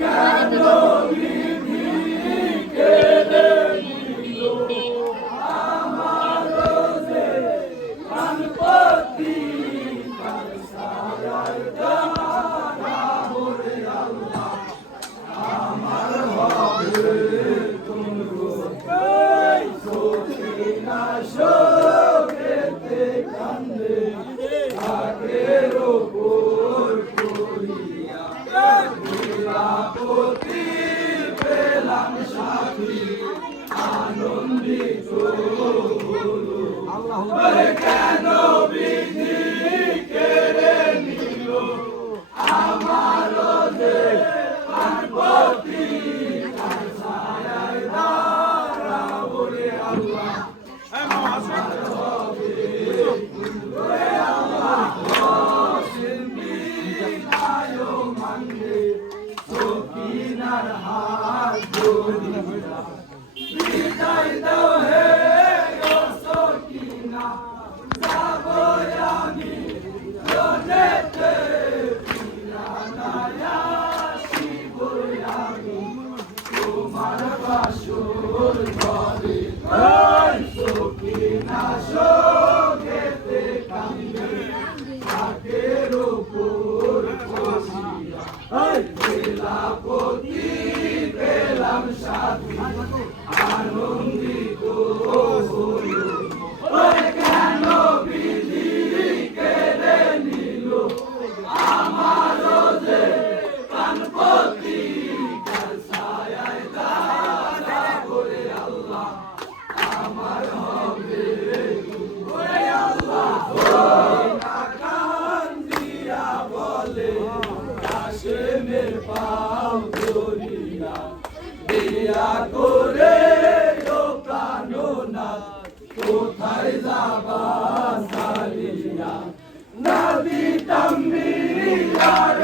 কেন বিধি কেড়ে নিল আমার প্রাণপতি তার ছায়ায় দাঁড়াবো রে আল্লাহ আমার হবে ওরে আল্লাহ হোসেন বিনায় মানবে সকিনার হাত ধরিয়া বিদায় দাও হে পেলাম সাথী আনন্দিত কেন বিধি কেড়ে নিল আমার যে প্রাণপতি তার ছায়ায় দাঁড়াবো রে আল্লাহ আমার হবে ওরে আল্লাহ কান দিয়া বলে কাশেমের পাও ধরিয়া দিয়া করে ও প্রাণনাথ কোথায় যাবা সারিয়া না দিতাম মিয়ার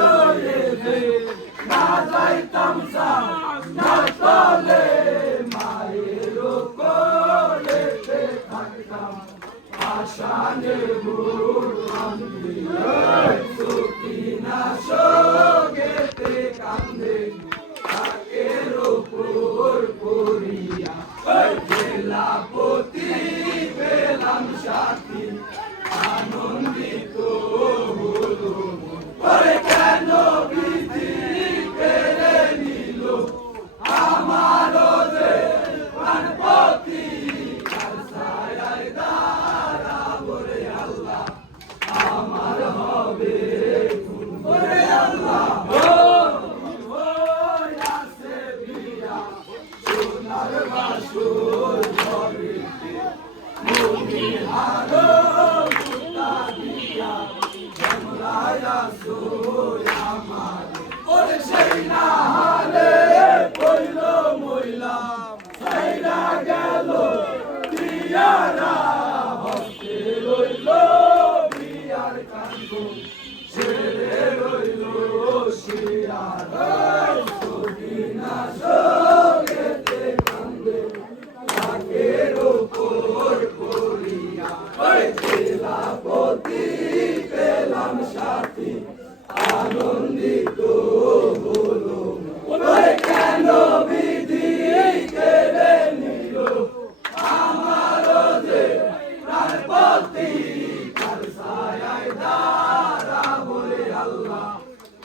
না যাইতাম না তলে মায়ের কোলেতে থাকতাম আশানে বুড়াম সুকিনা সগেতে কান্দে তাকের উপর পড়িয়া জেলাপতি পেলাম সাথী আনন্দিত হলো কেন বিধি কেড়ে নিল আমার যে প্রাণপতি তার ছায়ায় দাঁড়াবো রে আল্লাহ আমার হবে ওরে আল্লাহ আছে বিয়া সোনার বাসর ঘরেতে মনিহারো মুক্তা দিয়া জমলায়া সোয় আমার ওরে সেই না হারে কইল মইলা ছাইরা গেল প্রিয়ারা হস্তে রইল প্রিয়ার কান্দ ছেড়ে রইল শিয়ার সকিনা সগেতে কান্দে তাকের উপর পড়িয়া জেলাপতি পেলাম সাথী আনন্দিত